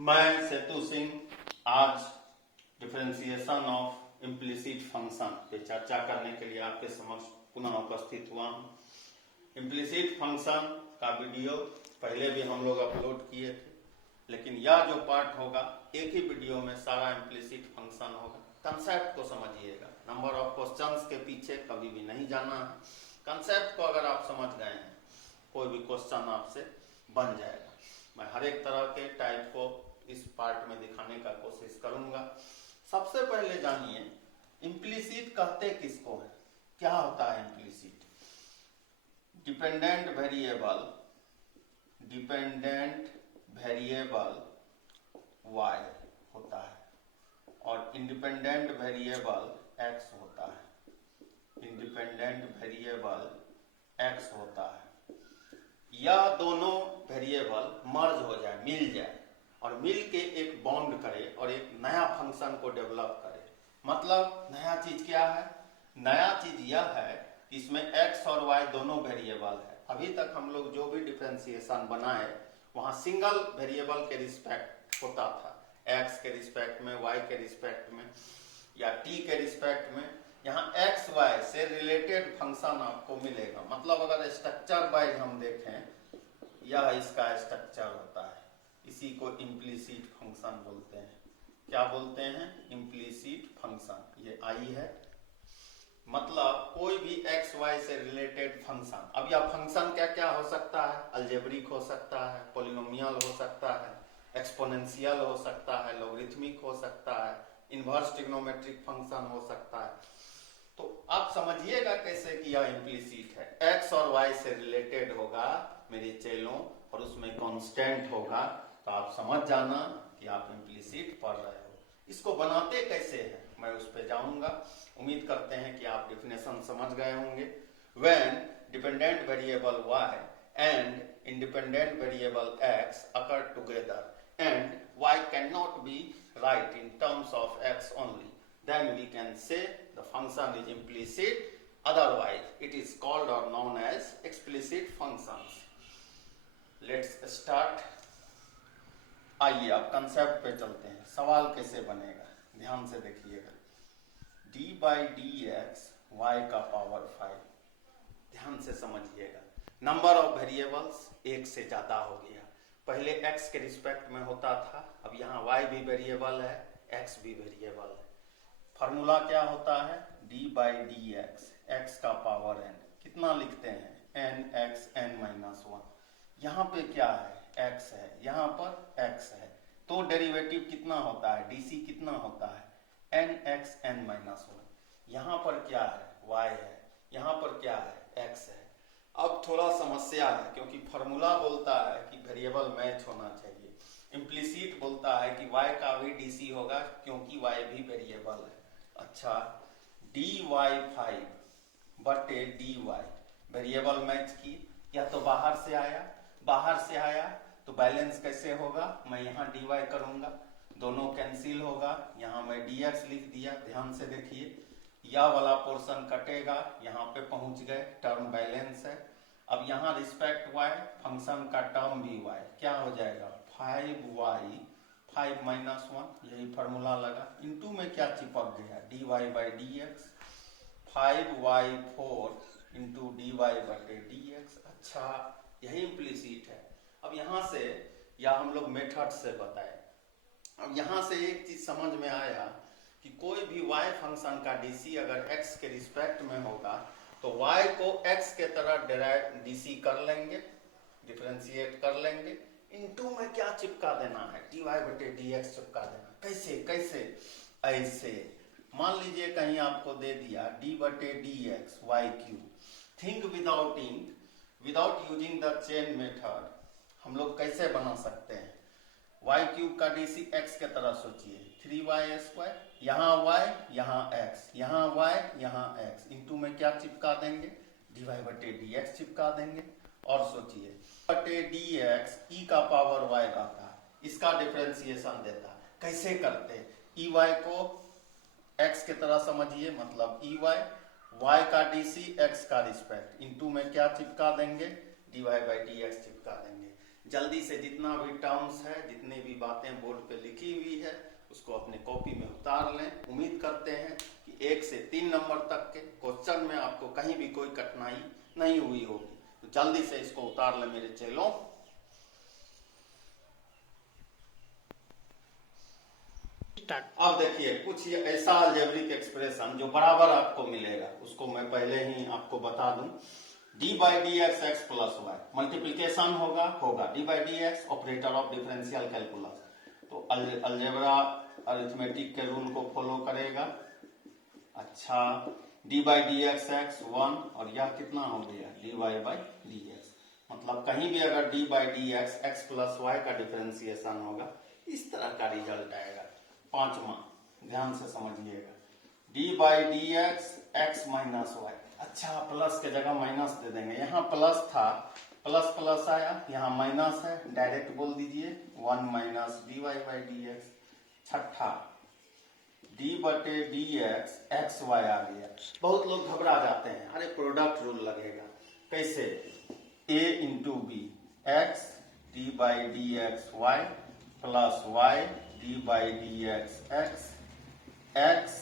मैं सेतु सिंह आज differentiation of implicit function पे चर्चा करने के लिए आपके समक्ष पुनः उपस्थित हुआ हूँ। इम्प्लिसिट फंक्शन का वीडियो पहले भी हम लोग अपलोड किए थे, लेकिन यह जो पार्ट होगा एक ही वीडियो में सारा इम्प्लिसिट फंक्शन होगा। कंसेप्ट को समझिएगा, नंबर ऑफ क्वेश्चंस के पीछे कभी भी नहीं जाना है। कंसेप्ट को अगर आप समझ गए हैं, कोई भी क्वेश्चन आपसे बन जाएगा। मैं हर एक तरह के टाइप को इस पार्ट में दिखाने का कोशिश करूंगा। सबसे पहले जानिए इम्प्लिसिट कहते किसको है, क्या होता है इम्प्लिसिट। डिपेंडेंट वेरिएबल y होता है और इंडिपेंडेंट वेरिएबल x होता है। इंडिपेंडेंट वेरिएबल x होता है। यह दोनों वेरिएबल मर्ज हो जाए, मिल जाए और मिल के एक बॉन्ड करे और एक नया फंक्शन को डेवलप करे। मतलब नया चीज क्या है? नया चीज यह है कि इसमें x और y दोनों वेरिएबल है। अभी तक हम लोग जो भी डिफरेंशिएशन बनाए वहां सिंगल वेरिएबल के रिस्पेक्ट होता था, x के रिस्पेक्ट में, y के रिस्पेक्ट में या t के रिस्पेक्ट में। यहाँ x y से रिलेटेड फंक्शन आपको मिलेगा। मतलब अगर स्ट्रक्चर वाइज हम देखें, यह इसका स्ट्रक्चर होता है, इसी को इम्प्लिसिट फंक्शन बोलते हैं। क्या बोलते हैं? Implicit function. ये आई है, मतलब कोई भी एक्स वाई से रिलेटेड फंक्शन। अब यह फंक्शन क्या क्या हो सकता है? अलजेब्रिक हो सकता है, पोलिनोमियल हो सकता है, एक्सपोनेंशियल हो सकता है, लॉगरिथमिक हो सकता है, इनवर्स ट्रिग्नोमेट्रिक फंक्शन हो सकता है। तो आप समझिएगा कैसे कि यह इम्प्लिसिट है। एक्स और वाई से रिलेटेड होगा मेरे चेलों और उसमें कांस्टेंट होगा, तो आप समझ जाना कि आप इम्प्लिसिट पढ़ रहे हो। इसको बनाते कैसे हैं मैं उस पर जाऊंगा। उम्मीद करते हैं कि आप डेफिनेशन समझ गए होंगे। When dependent variable y and independent variable x occur together and y cannot be write in terms of x only, then we can say the function is implicit. Otherwise, it is called or known as explicit functions. Let's start. आइए अब concept पे चलते हैं। सवाल कैसे बनेगा ध्यान से देखिएगा। d by D x y का पावर 5, ध्यान से समझिएगा। नंबर ऑफ वेरिएबल्स एक से ज्यादा हो गया। पहले x के रिस्पेक्ट में होता था, अब यहाँ y भी वेरिएबल है, x भी वेरिएबल है। फॉर्मूला क्या होता है? d by D x, x का पावर n। कितना लिखते हैं? n x n minus 1। यहाँ पे क्या है? x है, यहाँ पर x है, तो डेरिवेटिव कितना होता है? dc कितना होता है? n x n minus 1। यहाँ पर क्या है? y है, यहाँ पर क्या है? x है। अब थोड़ा समस्या है, क्योंकि फॉर्मूला बोलता है कि वेरिएबल मैच होना चाहिए। इम्प्लिसिट बोलता है कि y का भी dc होगा क्योंकि y भी वेरिएबल है। अच्छा, dy 5 बटे dy वेरिएबल मैच की, या तो बाहर से आया तो बैलेंस कैसे होगा? मैं यहाँ dy करूंगा, दोनों कैंसिल होगा, यहाँ मैं dx लिख दिया। ध्यान से देखिए, यह वाला पोर्शन कटेगा, यहाँ पे पहुंच गए, टर्म बैलेंस है। अब यहाँ रिस्पेक्ट y, फंक्शन का टर्म भी y, क्या हो जाएगा? 5y 5 माइनस 1, यही फॉर्मूला लगा। इनटू में क्या चिपक गया? dy by D x, 5y 4 into dy बटे dx। अच्छा, यही इम्प्लिसिट है। अब यहाँ से या हम लोग मेथड से बताए। अब यहाँ से एक चीज समझ में आया कि कोई भी y फंक्शन का dc अगर x के रिस्पेक्ट में होगा तो y को x के तरह डेराइव dc कर लेंगे, डिफरेंशिएट कर लेंगे। इनटू में क्या चिपका देना है? dy बटे dx चिपका देना। कैसे? ऐसे मान लीजिए कहीं आपको दे दिया d बटे dx y cube. Think without using the chain method हम लोग कैसे बना सकते हैं? y क्यूब का dc x के तरह सोचिए, 3y स्क्वायर, यहाँ y यहाँ x, यहाँ y यहाँ x, इनटू में क्या चिपका देंगे? dy बटे dx चिपका देंगे। और सोचिए बटे dx e का पावर y रहता है, इसका डिफरेंशिएशन देता है। कैसे करते? ey को x के तरह समझिए, मतलब ey y का dc x का रिस्पेक्ट, इनटू में क्या चिपका देंगे? dy बाई dx चिपका देंगे। जल्दी से जितना भी टर्म्स है, जितनी भी बातें बोर्ड पे लिखी हुई है, उसको अपने कॉपी में उतार लें। उम्मीद करते हैं कि 1 से 3 नंबर तक के क्वेश्चन में आपको कहीं भी कोई कठिनाई नहीं हुई होगी। तो जल्दी से इसको उतार लें मेरे चेलों। अब देखिए कुछ ऐसा अलजेब्रिक एक्सप्रेशन जो बराबर आपको मिलेगा, उसको मैं पहले ही आपको बता दूं। D by D x X plus Y, multiplication होगा D by D x, operator of differential calculus. तो अलजेब्रा अरिथमेटिक के रूल को फॉलो करेगा। अच्छा, D by D x x 1, और यह कितना हो गया D Y by D X. मतलब कहीं भी अगर D by D x X plus Y का डिफरेंशिएशन होगा, इस तरह का रिजल्ट आएगा। 5वां, ध्यान से समझिएगा, d by D x x minus y. अच्छा, प्लस के जगह माइनस दे देंगे। यहाँ प्लस था, प्लस प्लस आया, यहाँ माइनस है, डायरेक्ट बोल दीजिए 1 minus D Y by D X. 6ठा, डी बटे डी एक्स एक्स वाई आ गया। बहुत लोग घबरा जाते हैं, अरे प्रोडक्ट रूल लगेगा। कैसे? A into B, X D by D x Y plus Y D by D x X, X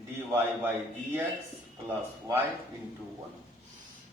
D Y by D x plus Y into 1।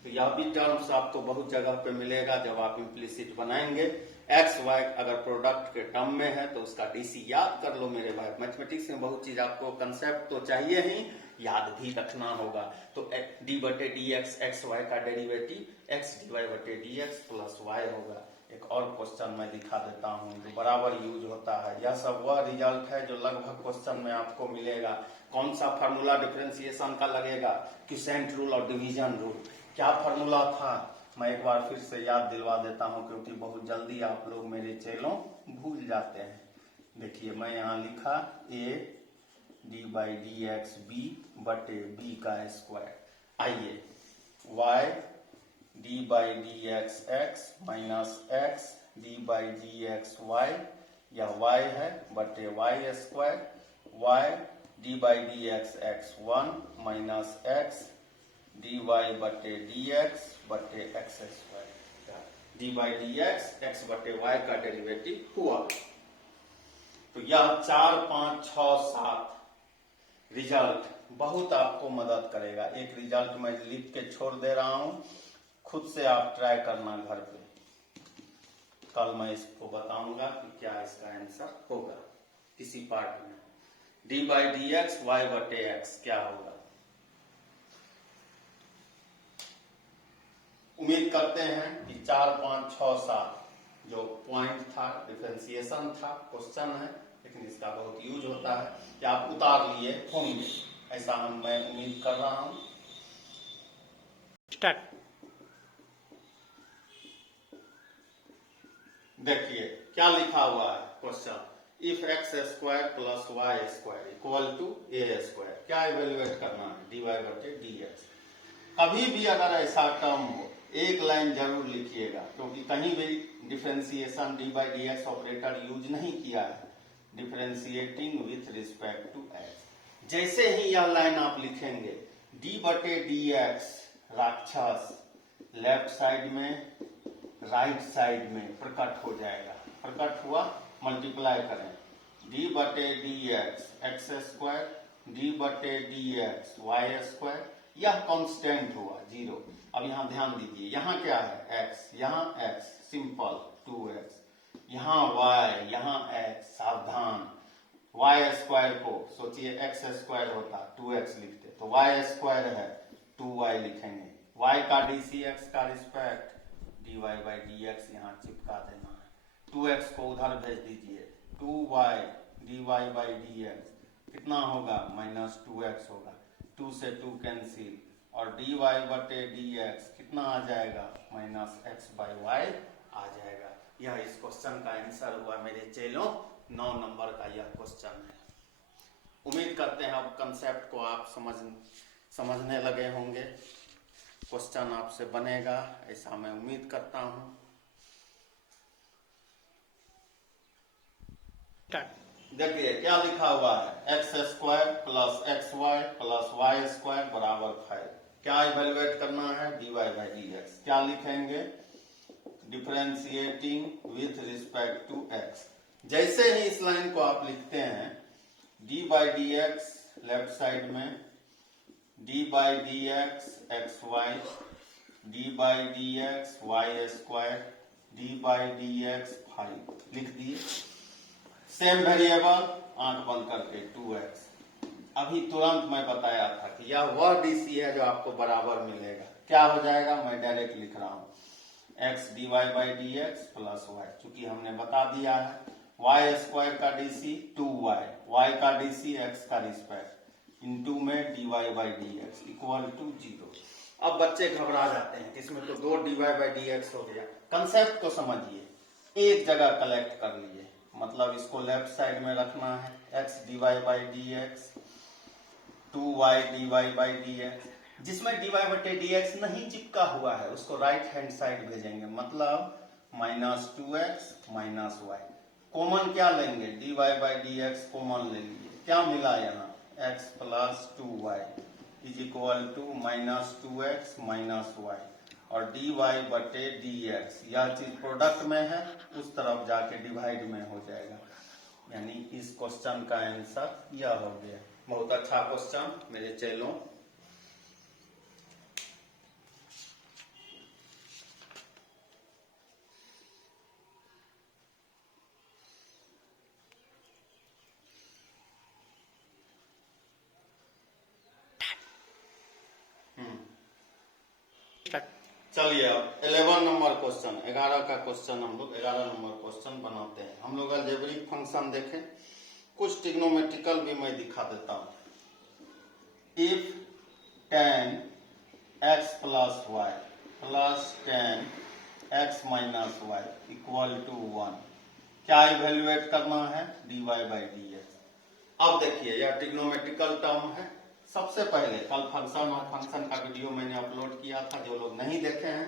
तो यह भी टर्म्स आपको बहुत जगह पे मिलेगा जब आप इम्प्लिसिट बनाएंगे। एक्स वाई अगर प्रोडक्ट के टर्म में है तो उसका डीसी याद कर लो मेरे भाई। मैथमेटिक्स में बहुत चीज आपको कंसेप्ट तो चाहिए ही, याद भी रखना होगा। तो डी बटे डी एक्स एक्स वाई का डेरिवेटिव एक्स डी वाई बटे डी एक्स प्लस वाई होगा। एक और क्वेश्चन मैं दिखा देता हूं जो बराबर यूज होता है। यह सब वह रिजल्ट है जो लगभग क्वेश्चन में आपको मिलेगा। कौन सा फार्मूला डिफरेंशिएशन का लगेगा? क्विसेंट रूल और डिवीजन रूल। क्या फार्मूला था? मैं एक बार फिर से याद दिलवा देता हूं, क्योंकि बहुत जल्दी आप लोग मेरे चेलों भूल जाते हैं। देखिए मैं यहाँ लिखा a d by D x b बटे बी का स्क्वायर। आइए, y D by D x x minus x D by D x y, या वाई है, बटे y square, y D by D x x 1 minus x D y बटे D x बटे x square. D by D x x बटे y का derivative हुआ। तो यह 4, 5, 6, 7 रिजल्ट बहुत आपको मदद करेगा। एक रिजल्ट मैं लिख के छोड़ दे रहा हूं, खुद से आप ट्राई करना घर पे। कल मैं इसको बताऊंगा कि क्या इसका आंसर होगा किसी पार्ट में। D by D x y बटे एक्स क्या होगा? उम्मीद करते हैं कि 4, 5, 6, 7 जो पॉइंट था, डिफरेंशिएशन था, क्वेश्चन है, लेकिन इसका बहुत यूज होता है कि आप उतार लिए होंगे, ऐसा मैं उम्मीद कर रहा हूं। स्टार्ट। देखिए क्या लिखा हुआ है question. If x square plus Y square equal to a square, क्या इवेल्युएट करना है? डी वाई बटे डी एक्स। कभी भी अगर ऐसा टर्म हो, एक लाइन जरूर लिखिएगा, क्योंकि कहीं भी differentiation d by D x operator use नहीं किया है। Differentiating with respect to x, जैसे ही यह लाइन आप लिखेंगे, डी बटे डी एक्स राक्षस लेफ्ट साइड में राइट साइड में प्रकट हो जाएगा। प्रकट हुआ, मल्टीप्लाई करें, डी बटे D x x square D बटे डी एक्स वाई स्क्वायर, यह कांस्टेंट हुआ 0। अब यहाँ ध्यान दीजिए, यहाँ क्या है? x, यहाँ x सिंपल 2x, यहाँ y, यहाँ x, सावधान। y स्क्वायर को सोचिए x स्क्वायर होता 2x लिखते, तो y स्क्वायर है 2y लिखेंगे। y का डीसी x का रिस्पेक्ट dy बाई dx यहाँ चिपका देना है। 2x को उधर भेज दीजिए, 2y dy बाई dx कितना होगा? माइनस 2x होगा। 2 से 2 कैंसिल, और dy बटे dx कितना आ जाएगा? माइनस x बाई वाई आ जाएगा। यह इस क्वेश्चन का आंसर हुआ मेरे चेलों। 9 नंबर का यह क्वेश्चन है। उम्मीद करते हैं अब कंसेप्ट को आप समझने लगे होंगे। क्वेश्चन आपसे बनेगा ऐसा मैं उम्मीद करता हूं। देखिए क्या लिखा हुआ है, X square plus X Y plus Y square बराबर 5। क्या इवेल्युएट करना है? D Y by D x. क्या लिखेंगे? Differentiating with respect to x. जैसे ही इस लाइन को आप लिखते हैं D by D X left side में, D by D x X Y, D by D x Y square, D by D X five लिख दिए। सेम वेरिएबल आंख बंद करके 2x। अभी तुरंत मैं बताया था कि यह वह डीसी है जो आपको बराबर मिलेगा। क्या हो जाएगा, मैं डायरेक्ट लिख रहा हूं x d Y by D x plus y, चूंकि हमने बता दिया है वाई स्क्वायर का डीसी 2y, y का डीसी x का रिस्पेक्ट इंटू में d Y by D x equal to 0। अब बच्चे घबरा जाते हैं, इसमें तो 2 d Y by D x हो गया। कंसेप्ट को समझिए, एक जगह कलेक्ट कर लीजिए, मतलब इसको लेफ्ट साइड में रखना है x d Y by D x 2y d Y by D x. जिसमें डी वाई बटे डी एक्स नहीं चिपका हुआ है उसको राइट हैंड साइड भेजेंगे, मतलब -2x माइनस वाई। कॉमन क्या लेंगे, d Y by D x common ले लीजिए। क्या मिला यहाँ x plus 2y is equal to -2x minus y, और डी वाई बटे डी एक्स यह चीज प्रोडक्ट में है, उस तरफ जाके डिवाइड में हो जाएगा। यानी इस क्वेश्चन का आंसर यह हो गया। बहुत अच्छा क्वेश्चन मेरे चेलों। चलिए अब 11 नंबर क्वेश्चन, 11 का क्वेश्चन हम लोग 11 नंबर क्वेश्चन बनाते हैं। हम लोग अलजेब्रिक फंक्शन देखें, कुछ ट्रिग्नोमेट्रिकल भी मैं दिखा देता हूं। If tan x plus y plus tan x minus y equal to 1, क्या इवेल्युएट करना है, D Y by D x. अब देखिए यह ट्रिग्नोमेट्रिकल टर्म है। सबसे पहले कल फंक्शन ऑफ फंक्शन का वीडियो मैंने अपलोड किया था, जो लोग नहीं देखे हैं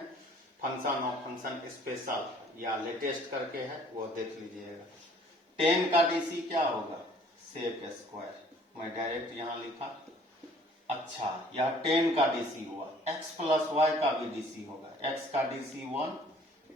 फंक्शन ऑफ फंक्शन स्पेशल या लेटेस्ट करके है वो देख लीजिएगा। 10 का डीसी क्या होगा, सेक स्क्वायर, मैं डायरेक्ट यहां लिखा। अच्छा यह 10 का डीसी हुआ, x प्लस वाई का भी डीसी होगा, x का डीसी 1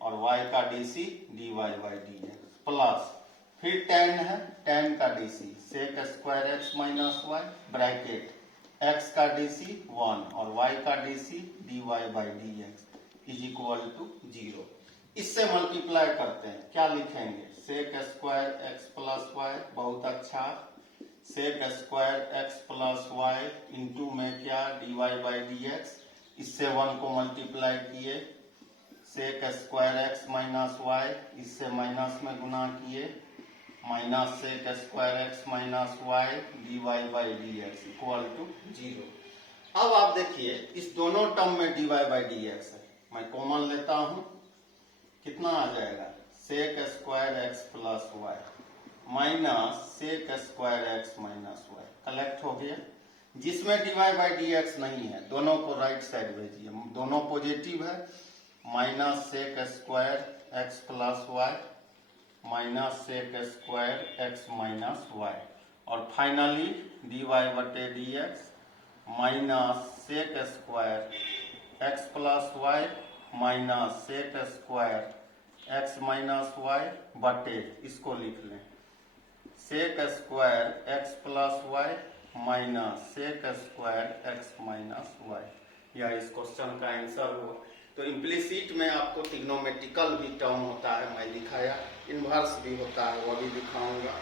और y का DC d Y by D x plus फिर 10 है, 10 का DC sec square x minus y bracket x का डीसी 1 और y का DC d Y by D x is equal to 0। इससे मल्टीप्लाई करते हैं, क्या लिखेंगे, sec square x plus y, बहुत अच्छा, sec square x plus Y into में क्या d Y by D x, इससे 1 को मल्टीप्लाई किए, sec square x minus y, इससे माइनस में गुना किए, minus sec square x minus y d Y by D x equal to 0। अब आप देखिए इस दोनों टर्म में d Y by D x है, मैं कॉमन लेता हूं, कितना आ जाएगा, sec square x plus Y minus sec square x minus y, collect हो गया। जिसमें d Y by D x नहीं है दोनों को राइट साइड भेजिए, दोनों पॉजिटिव है, minus sec square x plus Y minus sec square x minus y, और फाइनली डी वाई बटे D x minus sec square x plus Y minus sec square x minus Y बटे, इसको लिख लें, sec square x plus Y minus sec square x minus y. यह इस question का answer हुआ। तो इम्प्लिसिट में आपको ट्रिग्नोमेट्रिकल भी टर्म होता है, मैं दिखाया, इनवर्स भी होता है, वो भी दिखाऊंगा।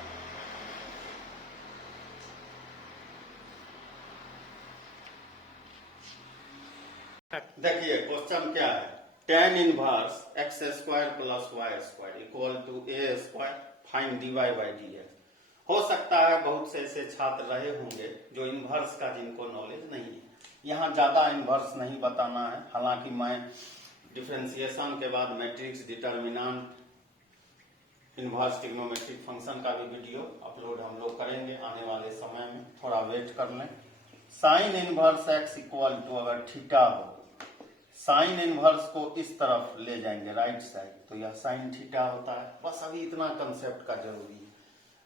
देखिए क्वेश्चन क्या है, tan inverse x square plus Y square equal to a square, find d Y by D x. हो सकता है बहुत से ऐसे छात्र रहे होंगे जो इनवर्स का जिनको नॉलेज नहीं है, यहाँ ज्यादा इनवर्स नहीं बताना है, हालांकि मैं डिफरेंशिएशन के बाद matrix determinant inverse trigonometric function का भी वीडियो अपलोड हम लोग करेंगे आने वाले समय में, थोड़ा वेट कर लें। Sine inverse x equal to, अगर थीटा हो, साइन इनवर्स को इस तरफ ले जाएंगे राइट साइड, तो यह साइन थीटा होता है। बस अभी इतना कंसेप्ट का जरूरी है।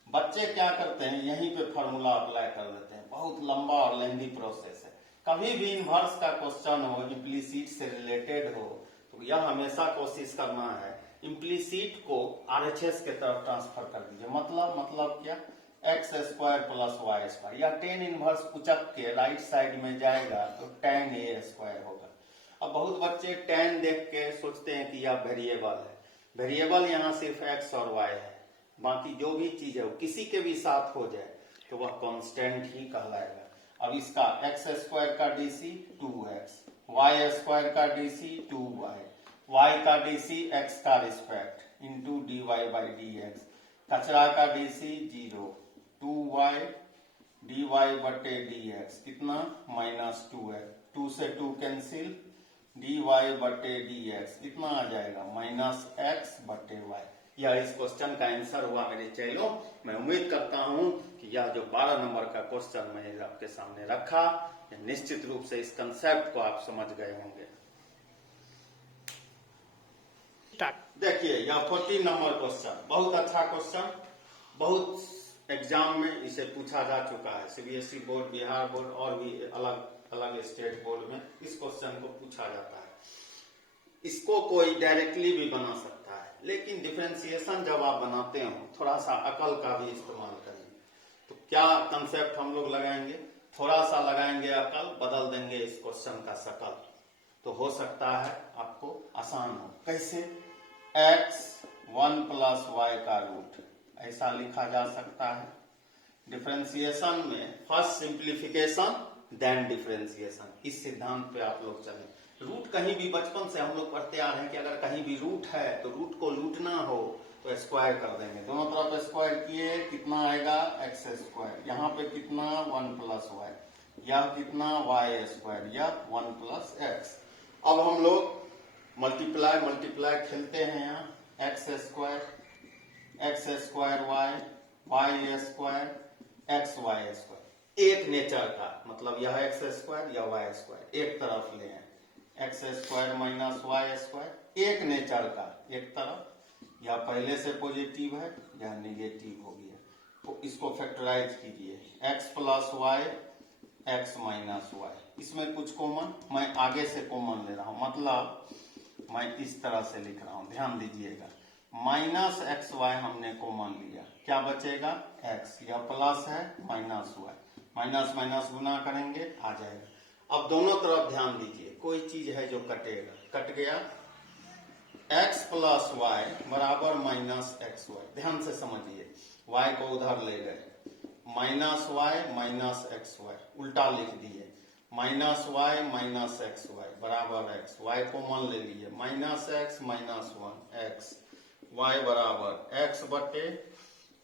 बच्चे क्या करते हैं, यहीं पे फॉर्मूला अप्लाई कर लेते हैं, बहुत लंबा और लेंदी प्रोसेस है। कभी भी इनवर्स का क्वेश्चन हो, इम्प्लिसिट से रिलेटेड हो, तो यह हमेशा कोशिश करना है इम्प्लीसिट को आरएचएस के तरफ ट्रांसफर कर दीजिए। मतलब क्या, x square plus Y square, या टेन इनवर्स उचक के राइट साइड में जाएगा तो tan ए स्क्वायर होगा। अब बहुत बच्चे tan देख के सोचते हैं कि यह वेरिएबल है। वेरिएबल यहाँ सिर्फ x और y है, बाकी जो भी चीज है वो किसी के भी साथ हो जाए तो वह कांस्टेंट ही कहलाएगा। अब इसका एक्स स्क्वायर का डीसी 2x, वाई स्क्वायर का डीसी 2y, y का डीसी x का respect into dy by dx, कचरा का डीसी 0, 2y dy बटे dx कितना -2x, 2 से 2 कैंसिल, dy बटे dx कितना आ जाएगा -x बटे y। यह इस क्वेश्चन का आंसर हुआ मेरे चैनलों। मैं उम्मीद करता हूं कि यह जो 12 नंबर का क्वेश्चन मैंने आपके सामने रखा, निश्चित रूप से इस कंसेप्ट को आप समझ गए होंगे। देखिए यह 14 नंबर क्वेश्चन बहुत अच्छा क्वेश्चन, बहुत एग्जाम में इसे पूछा जा चुका है। सीबीएसई बोर्ड, बिहार बोर्ड और भी अलग अलग स्टेट बोर्ड में इस क्वेश्चन को पूछा जाता है। इसको कोई डायरेक्टली भी बना सकता है, लेकिन डिफरेंशिएशन जब आप बनाते हो थोड़ा सा अकल का भी इस्तेमाल करेंगे। तो क्या कंसेप्ट हम लोग लगाएंगे, थोड़ा सा लगाएंगे अकल, बदल देंगे इस क्वेश्चन का शकल, तो हो सकता है आपको आसान हो। कैसे, x 1 प्लस वाई का रूट ऐसा लिखा जा सकता है। डिफरेंशिएशन में फर्स्ट सिंप्लीफिकेशन देन डिफरेंशिएशन, इस सिद्धांत पे आप लोग चलें। रूट कहीं भी बचपन से हम लोग पढ़ते आ रहे हैं कि अगर कहीं भी रूट है तो रूट को लूटना हो तो स्क्वायर कर देंगे, दोनों तरफ स्क्वायर किए, कितना आएगा एक्स स्क्वायर, यहाँ पे कितना 1 प्लस वाई, यह कितना वाई स्क्वायर, यह 1 प्लस एक्स। अब हम लोग मल्टीप्लाई खेलते हैं, यहाँ x square y square x Y square, एक नेचर का मतलब यह एक्स स्क्वायर या वाई स्क्वायर एक तरफ ले आए, x square minus y square एक नेचर का एक तरफ, या पहले से पॉजिटिव है या निगेटिव हो गया तो इसको फैक्टराइज कीजिए, x plus y x minus y, इसमें कुछ कॉमन मैं आगे से कॉमन ले रहा हूं, मतलब मैं इस तरह से लिख रहा हूं, ध्यान दीजिएगा, माइनस एक्स वाई हमने कॉमन लिया, क्या बचेगा एक्स, यह प्लस है माइनस वाई, माइनस माइनस गुना करेंगे आ जाएगा। अब दोनों तरफ ध्यान दीजिए, कोई चीज है जो कटेगा, कट गया, x प्लस वाई बराबर माइनस एक्स वाई, ध्यान से समझिए, y को उधर ले गए, minus y minus x y उल्टा लिख दिए, minus y minus x y बराबर एक्स, वाई कॉमन ले लिए, minus x minus 1 x, y बराबर एक्स बटे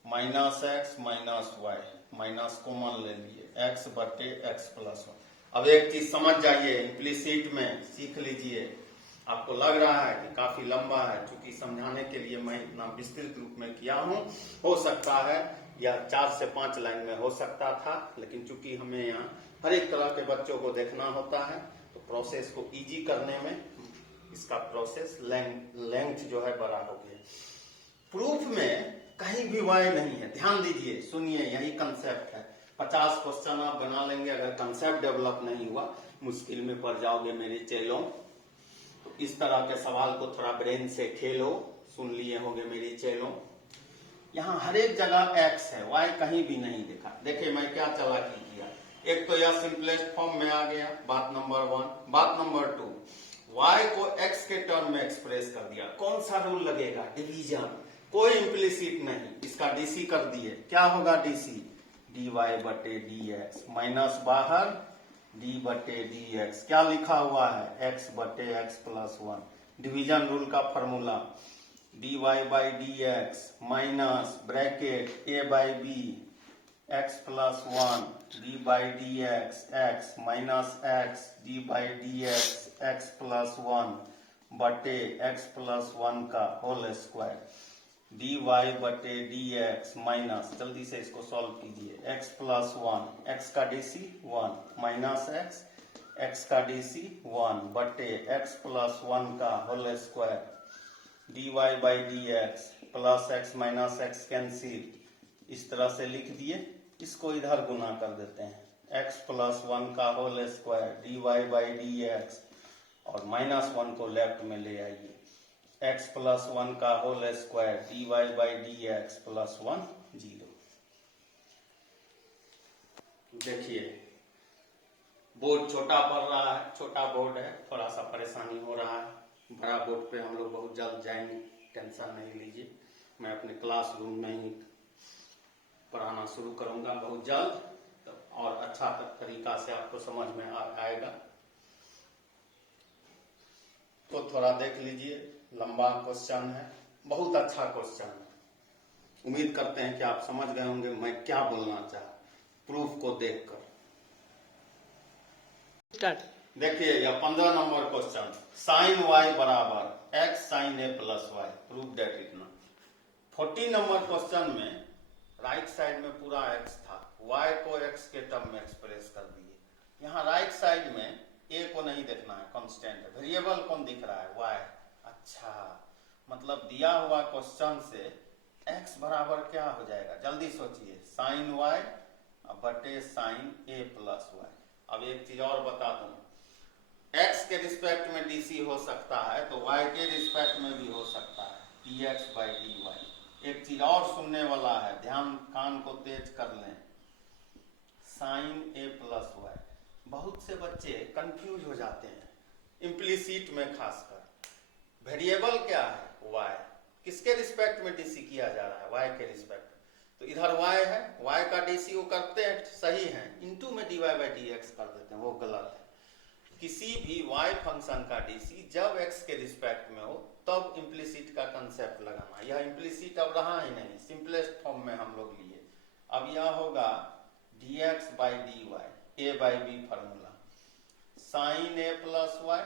minus x minus y, minus common ले लिए, एक्स बटे एक्स प्लस 1। अब एक चीज समझ जाइए, इम्प्लीसिट में सीख लीजिए, आपको लग रहा है कि काफी लंबा है, क्योंकि समझाने के लिए मैं इतना विस्तृत रूप में किया हूं, हो सकता है यह 4 से 5 लाइन में हो सकता था, लेकिन चूंकि हमें यहाँ हर एक तरह के बच्चों को देखना होता है तो प्रोसेस को इजी करने में इसका प्रोसेस लेंथ जो है बड़ा हो गया। प्रूफ में कहीं भी वाई नहीं है, ध्यान दीजिए, सुनिए, यही कंसेप्ट है। 50 क्वेश्चन आप बना लेंगे, अगर कंसेप्ट डेवलप नहीं हुआ मुश्किल में पड़ जाओगे मेरे चेलों। इस तरह के सवाल को थोड़ा ब्रेन से खेलो, सुन लिए होंगे मेरे चेलों। यहाँ हर एक जगह एक्स है, वाई कहीं भी नहीं दिखा। देखिए मैं क्या चालाकी किया, एक तो यह सिंपलेस्ट फॉर्म में आ गया, बात नंबर 1। बात नंबर 2, वाई को एक्स के टर्म में एक्सप्रेस कर दिया। कौन सा रूल लगेगा, डिवीजन, कोई इम्प्लीसिट नहीं, इसका डीसी कर दिए, क्या होगा डीसी, डी वाई बटे डी एक्स, माइनस बाहर डी बटे डी एक्स, क्या लिखा हुआ है एक्स बटे एक्स प्लस 1, डिवीजन रूल का formula, d Y by D x minus bracket a by b x plus 1 d by D x minus x D by D x plus 1 बटे x plus 1 का whole square, d y बटे D x minus, जल्दी से इसको solve कीजिए, x plus 1, x का DC 1 minus x का DC 1 बटे एक्स प्लस 1 का whole square, d Y by D x plus x minus x cancel, इस तरह से लिख दिए। इसको इधर गुना कर देते हैं, एक्स प्लस 1 का whole square d Y by D x और -1 को लेफ्ट में ले आइए। x+1 का होल स्क्वायर dy/dx +1 0। देखिए बोर्ड छोटा पड़ रहा है, छोटा बोर्ड है, थोड़ा सा परेशानी हो रहा है। बड़ा बोर्ड पे हम लोग बहुत जल्द जाएंगे, टेंशन नहीं लीजिए। मैं अपने क्लासरूम में ही पढ़ाना शुरू करूंगा बहुत जल्द, और अच्छा तरीका से आपको समझ में आएगा। तो थोड़ा देख लीजिए, लंबा क्वेश्चन है, बहुत अच्छा क्वेश्चन है। उम्मीद करते हैं कि आप समझ गए होंगे मैं क्या बोलना चाहा प्रूफ को देखकर। देखिए यह 15 नंबर क्वेश्चन, साइन y बराबर x sine a plus y, proof that इतना। 40 नंबर क्वेश्चन में राइट साइड में पूरा x था, y को x के टर्म में एक्सप्रेस कर दिए। यहाँ राइट साइड में a को नहीं देखना है, कांस्टेंट है। वेरिएबल कौन दिख रहा है? y। अच्छा, मतलब दिया हुआ क्वेश्चन से x बराबर क्या हो जाएगा? जल्दी सोचिए, साइन y बटे साइन a प्लस वाई। अब एक चीज और बता दूं, x के रिस्पेक्ट में dc हो सकता है तो y के रिस्पेक्ट में भी हो सकता है, dx/dy। एक चीज और सुनने वाला है, ध्यान कान को तेज कर लें, साइन a प्लस वाई। बहुत से बच्चे कंफ्यूज हो जाते हैं इम्प्लीसिट में, खासकर वेरिएबल क्या है? y। किसके रिस्पेक्ट में डीसी किया जा रहा है? y के रिस्पेक्ट। तो इधर y है, y का डीसी वो करते हैं सही है, इनटू में dy/dx कर देते हैं, वो गलत है। किसी भी y फंक्शन का डीसी जब x के रिस्पेक्ट में हो तब इम्प्लीसिट का कंसेप्ट लगाना। यह इम्प्लीसिट अब रहा ही नहीं, सिंपलेस्ट फॉर्म में हम लोग लिए। अब यह होगा dx/dy, a/b formula, sine a plus y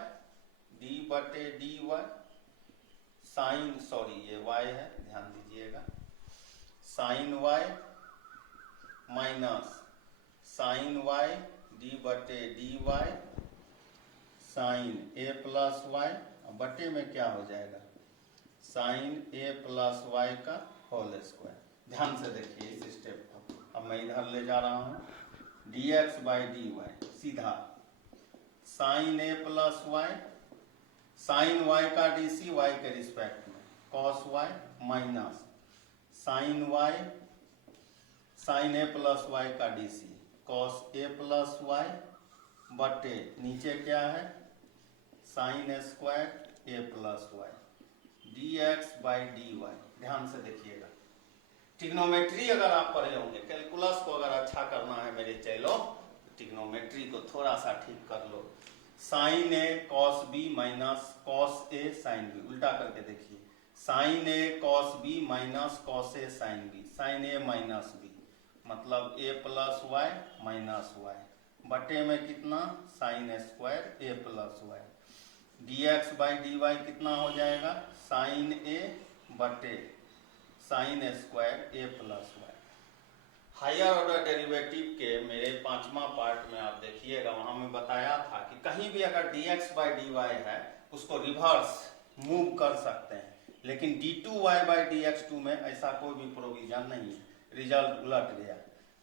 d/dy, sine, sorry ये y है, ध्यान दीजिएगा, sine y minus sine y d/dy, sine a plus Y, बटे में क्या हो जाएगा? साइन a प्लस वाई का होल स्क्वायर। ध्यान से देखिए इस स्टेप को, अब मैं इधर ले जा रहा हूं, dx/dy सीधा sine a plus Y, sine y का डीसी y के रिस्पेक्ट में cos y, minus sine y sine a plus Y का D C cos a plus Y, बटे नीचे क्या है? Sine square a plus Y, dx/dy। ध्यान से देखिएगा, ट्रिग्नोमेट्री अगर आप पढ़े होंगे, कैलकुलस को अगर अच्छा करना है मेरे चैलो, ट्रिग्नोमेट्री को थोड़ा सा ठीक कर लो। Sine a cos b minus cos a sine b, उल्टा करके देखिए, sine a cos b minus cos a sine b, sine a minus b मतलब a plus Y minus Y, बटे में कितना? Sine square a plus Y, dx/dy कितना हो जाएगा? साइन a बटे sine square a plus Y. Higher order derivative के मेरे 5वां पार्ट में आप देखिएगा, वहां मैं बताया था कि कहीं भी अगर dx/dy है उसको रिवर्स मूव कर सकते हैं, लेकिन d2y/dx2 में ऐसा कोई भी प्रोविजन नहीं है, रिजल्ट उलट गया।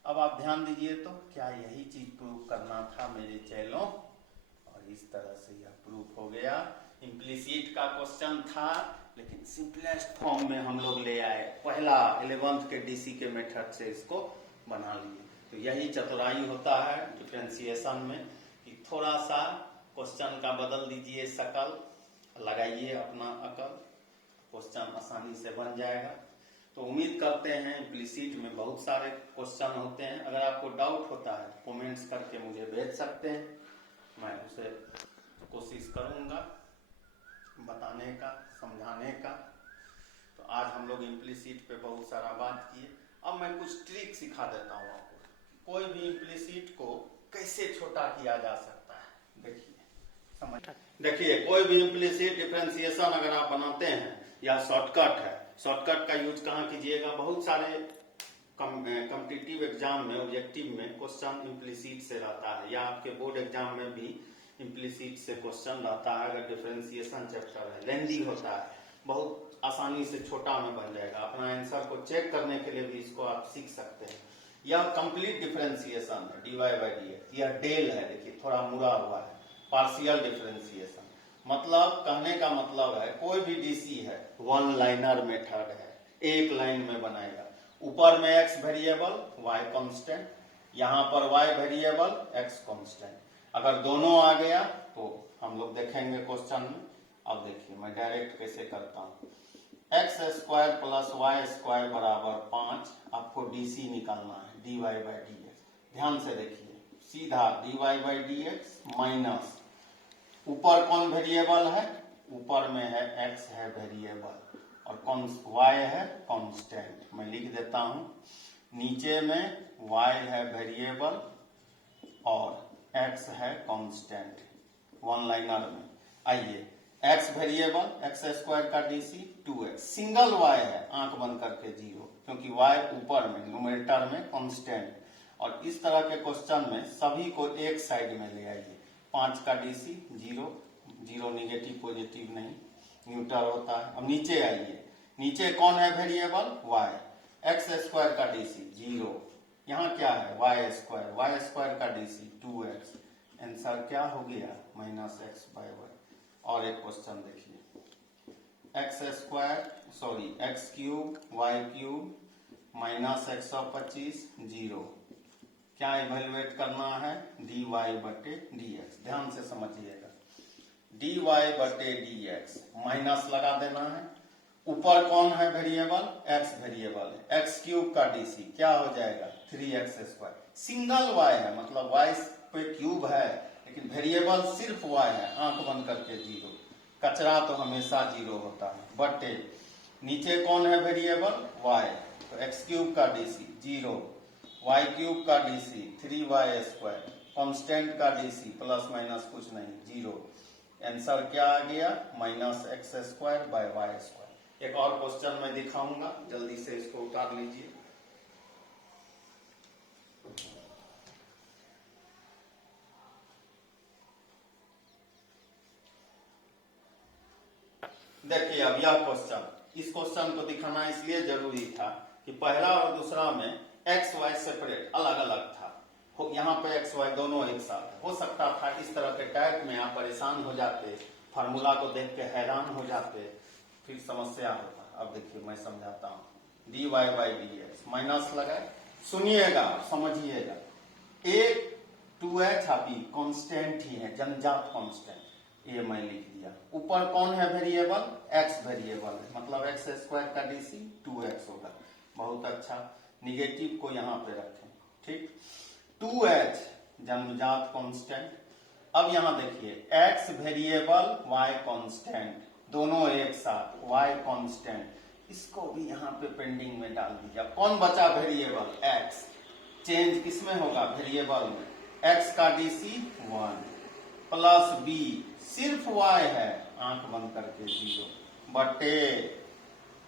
अब आप ध्यान दीजिए, तो क्या यही चीज प्रूव करना था मेरे चैलों? और इस तरह से यह प्रूफ हो गया। इम्प्लीसिट का क्वेश्चन था, लेकिन सिंपलेस्ट फॉर्म में हम लोग ले आए, पहला 11th के डीसी के मेथड से इसको बना लिए। तो यही चतुराई होता है डिफरेंशिएशन में, कि थोड़ा सा क्वेश्चन का बदल दीजिए शकल, लगाइए अपना अकल, क्वेश्चन आसानी से बन जाएगा। तो उम्मीद करते हैं, इम्प्लीसिट में बहुत सारे क्वेश्चन होते हैं, अगर आपको डाउट होता है कमेंट्स करके मुझे भेज सकते हैं, मैं उसे कोशिश करूंगा बताने का, समझाने का। तो आज हम लोग इम्प्लीसिट पे बहुत सारा बात किए। अब मैं कुछ ट्रिक सिखा देता हूँ आपको, कोई भी इम्प्लीसिट को कैसे छोटा किया जा सकता है। देखिए समझ, देखिए कोई भी इम्प्लीसिट डिफरेंशिएशन अगर आप बनाते हैं, या शॉर्टकट है, शॉर्टकट का यूज कहाँ कीजिएगा? बहुत सारे कॉम्पिटिटिव एग्जाम में, ऑब्जेक्टिव में क्वेश्चन इम्प्लीसिट से रहता है, या आपके बोर्ड एग्जाम में भी इम्प्लीसिट से क्वेश्चन रहता है। अगर डिफरेंशिएशन चैप्टर है, लेंदी होता है, बहुत आसानी से छोटा में बन जाएगा। अपना आंसर को चेक करने के लिए भी इसको आप सीख सकते हैं। यह कंप्लीट डिफरेंशिएशन है dy/dx, यह डेल है, देखिए थोड़ा मुड़ा हुआ है, पार्शियल डिफरेंशिएशन। मतलब कहने का मतलब है कोई भी डीसी है वन लाइनर मेथड है, एक लाइन में बनाएगा। ऊपर में x वेरिएबल y कांस्टेंट, यहां पर y वेरिएबल x कांस्टेंट। अगर दोनों आ गया तो हम लोग देखेंगे क्वेश्चन में। अब देखिए मैं डायरेक्ट कैसे करता हूं। X square plus Y square बराबर 5, आपको डीसी निकालना है, dy बाई डी एक्स। ध्यान से देखिए, सीधा dy by D x minus, ऊपर कौन वेरिएबल है, ऊपर में है x है वेरिएबल और कौन y है कांस्टेंट। मैं लिख देता हूं, नीचे में y है वेरिएबल और x है कांस्टेंट वन लाइनर में। आइए, x वेरिएबल x स्क्वायर का डीसी 2x, सिंगल y है आंख बंद करके 0, क्योंकि y ऊपर में न्यूमरेटर में कांस्टेंट। और इस तरह के क्वेश्चन में सभी को एक साइड में ले आइए। 5 का डीसी 0, 0 निगेटिव पॉजिटिव नहीं, न्यूट्रल होता है। अब नीचे आइए, नीचे कौन है वेरिएबल y, x स्क्वायर का डीसी 0, यहाँ क्या है y स्क्वायर का डीसी 2x। आंसर क्या हो गया माइनस एक्स बाई वाई। और एक क्वेश्चन देखिए, x cube y cube minus 125 0, क्या इवेलुएट करना है, dy बटे dx। ध्यान से समझिएगा, dy बटे dx माइनस लगा देना है। ऊपर कौन है वेरिएबल, x वेरिएबल है, x क्यूब का डीसी क्या हो जाएगा 3x स्क्वायर। सिंगल y है मतलब y पे क्यूब है, लेकिन वेरिएबल सिर्फ y है, आंख बंद करके 0, कचरा तो हमेशा 0 होता है। बटे नीचे कौन है वेरिएबल y, तो x क्यूब का डीसी 0, y क्यूब का डीसी 3y स्क्वायर, कांस्टेंट का डीसी प्लस माइनस कुछ नहीं 0। आंसर क्या आ गया minus x square by y square. एक और क्वेश्चन मैं दिखाऊंगा, जल्दी से इसको उतार लीजिए। देखिए अब यह क्वेश्चन, इस क्वेश्चन को दिखाना इसलिए जरूरी था कि पहला और दूसरा में एक्स वाई सेपरेट अलग अलग था, यहाँ पे एक्स वाई दोनों एक साथ। हो सकता था इस तरह के टाइप में आप परेशान हो जाते, फार्मूला को देख के हैरान हो जाते, फिर समस्या होता। अब देखिए मैं समझाता हूँ, dy by D x minus लगाए, सुनिएगा समझिएगा। एक 2h अभी कांस्टेंट ही है, जन्मजात कांस्टेंट, ये मैं लिख दिया। ऊपर कौन है वेरिएबल, x वेरिएबल है, मतलब x स्क्वायर का डीसी 2x होगा। बहुत अच्छा, निगेटिव को यहाँ पे रखें, ठीक। 2h जन्मजात कांस्टेंट। अब यहाँ देखिए x वेरिएबल y कांस्टेंट, दोनों एक साथ, y कांस्टेंट, इसको भी यहाँ पे पेंडिंग में डाल दिया। कौन बचा वेरिएबल x, चेंज किसमें होगा वेरिएबल में, x का डीसी 1 प्लस b, सिर्फ y है आंख बंद करके 0, बटे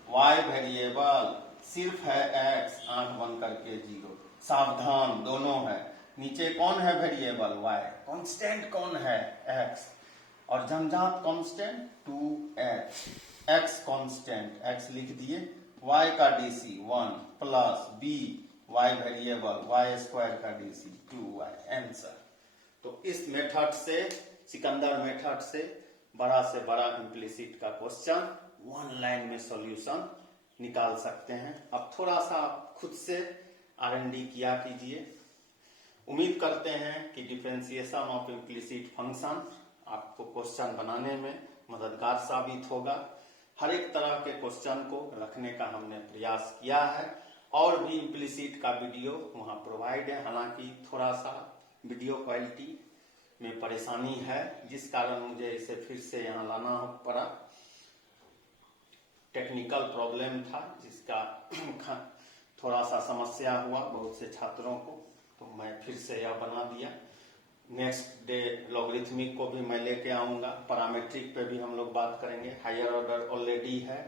y वेरिएबल सिर्फ है x आंख बंद करके 0। सावधान दोनों है, नीचे कौन है वेरिएबल y, कांस्टेंट कौन है x, और जन्मजात constant 2h, x constant x लिख दिए, y का DC 1 plus b, y variable y square का डीसी 2y। आंसर। तो इस मेथड से, सिकंदर मेथड से बड़ा इम्प्लिसिट का क्वेश्चन वन लाइन में सॉल्यूशन निकाल सकते हैं। अब थोड़ा सा आप खुद से R&D किया कीजिए। उम्मीद करते हैं कि डिफरेंशिएशन ऑफ इम्प्लिसिट फंक्शन आपको क्वेश्चन बनाने में मददगार साबित होगा। हर एक तरह के क्वेश्चन को रखने का हमने प्रयास किया है, और भी इम्प्लिसिट का वीडियो वहां प्रोवाइड है। हालांकि थोड़ा सा वीडियो क्वालिटी में परेशानी है, जिस कारण मुझे इसे फिर से यहाँ लाना पड़ा। टेक्निकल प्रॉब्लम था जिसका थोड़ा सा समस्या हुआ बहुत से छात्रों को, तो मैं फिर से यह बना दिया। नेक्स्ट डे लॉगरिथमिक को भी मैं लेके आऊंगा, पैरामेट्रिक पे भी हम लोग बात करेंगे, हायर ऑर्डर ऑलरेडी है,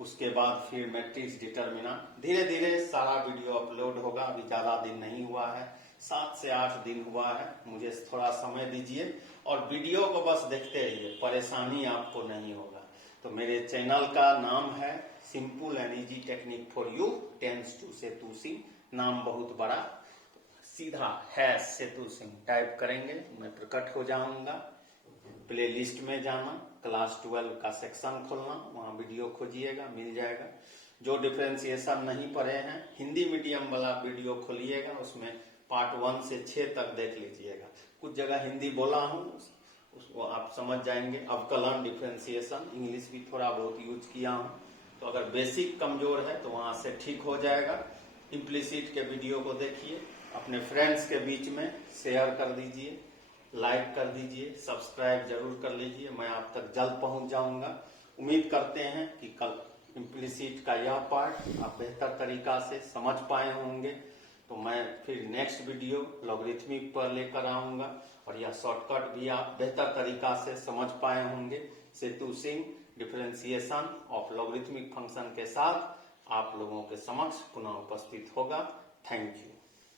उसके बाद फिर मैट्रिक्स डिटरमिनेंट। धीरे धीरे सारा वीडियो अपलोड होगा, अभी ज्यादा दिन नहीं हुआ है, 7 से 8 दिन हुआ है। मुझे थोड़ा समय दीजिए और वीडियो को बस देखते रहिए, परेशानी आपको नहीं होगा। तो मेरे चैनल का नाम है simple and easy technique for you, tense to Setu Singh, नाम बहुत बड़ा, सीधा है सेतु सिंह टाइप करेंगे, मैं प्रकट हो जाऊंगा। प्लेलिस्ट में जाना, क्लास 12 का सेक्शन खोलना, वहाँ वीडियो खोजिएगा, मिल जाएगा। जो डिफरेंशिएशन नहीं पढ़े हैं, हिंदी मीडियम वाला वीडियो खोलिएगा, उसमें पार्ट 1 से 6 तक देख लीजिएगा। कुछ जगह हिंदी बोला हूँ, उसको आप समझ जाएंगे। अवकलन, डिफरेंशिएशन, इंग्लिश भी थोड़ा बहुत यूज किया हूँ, तो अगर बेसिक कमजोर है तो वहां से ठीक हो जाएगा। इम्प्लिसिट के वीडियो को देखिए, अपने फ्रेंड्स के बीच में शेयर कर दीजिए, लाइक कर दीजिए, सब्सक्राइब जरूर कर लीजिए। मैं आप तक जल्द पहुंच जाऊंगा। उम्मीद करते हैं कि कल इम्प्लिसिट का यह पार्ट आप बेहतर तरीका से समझ पाए होंगे। तो मैं फिर नेक्स्ट वीडियो लॉगरिथमिक पर लेकर आऊंगा और यह शॉर्टकट भी आप बेहतर तरीका से समझ पाए होंगे। Setu Singh differentiation of logarithmic function के साथ आप लोगों के समक्ष पुनः उपस्थित होगा। Thank you.